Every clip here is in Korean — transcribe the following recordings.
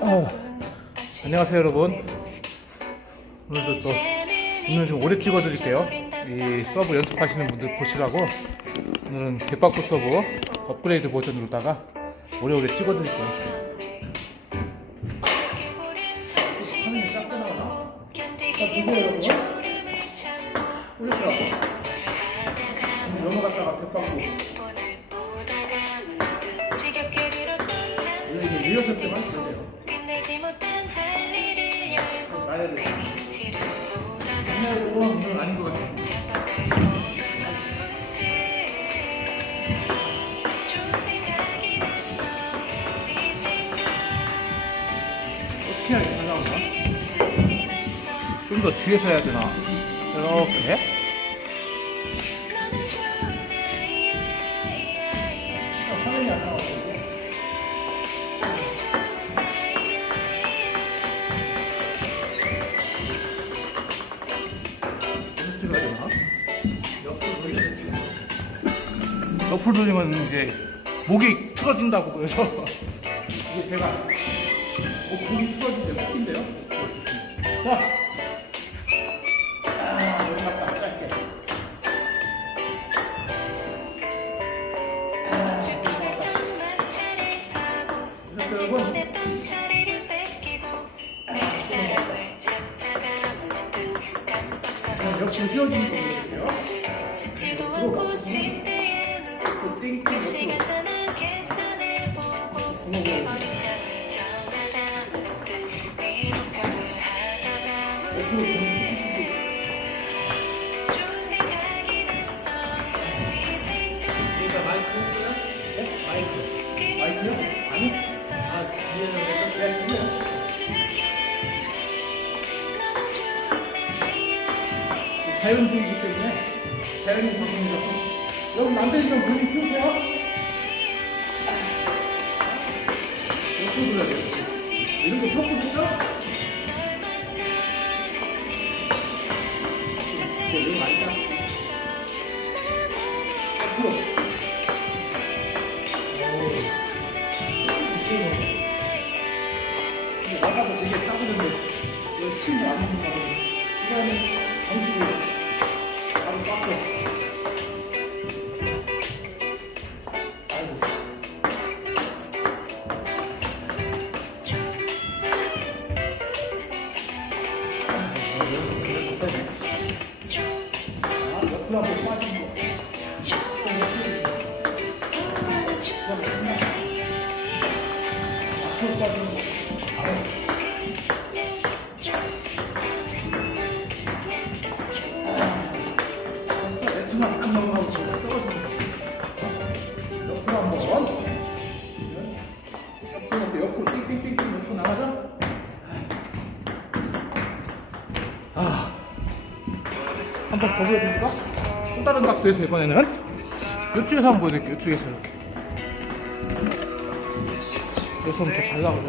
어, 안녕하세요 여러분 오늘도 또 오늘 좀 오래 찍어드릴게요 이 서브 연습하시는 분들 보시라고 오늘은 개박구 서브 업그레이드 버전으로다가 오래오래 찍어드릴게요 넘어갔다가 개박구 이게 리허설 때만 그러세요 나야 돼건 아닌 것 같아 어떻게 해야 잘 나오나? 그게 웃음이 났어 좀더 뒤에서 해야 되나? 이렇게 좋은 아이야 화면이 안 나와 옆으로 돌리면 이제 목이 틀어진다고 그래서 이게 제가 어, 목이 때 웃긴데요? 자! 아, 여기 갔다 짧게 깜빡 서서 역시 휘어지는 거 보여줄게요 자연주의이기 때문에 자연이 방송이라서 여러분 남편이 좀 보기 쉬우세요? 옆으로 돌려야 돼요 이렇게 섞고 있어? 이거 아니다. 이게 나가서 되게 왜 침이 안 오는 거이거는 방식으로 바로 빡어 나가자. 아. 한번 더 보여드릴까? 또 다른 각도에서 이번에는 이쪽에서 한번 보여드릴게요. 이쪽에서 이렇게. 여기서부터 잘 나오려나?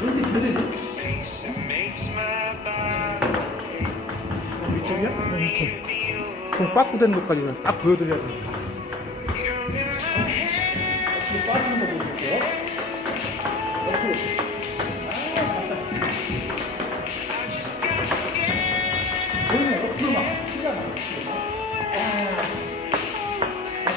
이렇게 들리지? 이쪽이야? 이쪽. 좀 빠꾸 된 것까지 딱 보여드려야 되니까. 옆으로 빠지는 거 보여줄게요.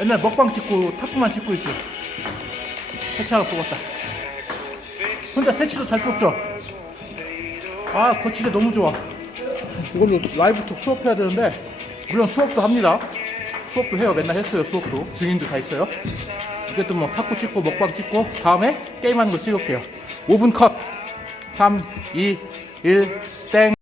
맨날 먹방 찍고 탁구만 찍고 있어. 세차가 뽑았다. 혼자 세치도 잘 뽑죠? 아, 거치대 너무 좋아. 이걸로 라이브 톡 수업해야 되는데, 물론 수업도 합니다. 수업도 해요. 맨날 했어요. 수업도. 증인도 다 있어요. 어쨌든 뭐 탁구 찍고 먹방 찍고 다음에 게임하는 거 찍을게요. 5분 컷. 3, 2, 1, 땡.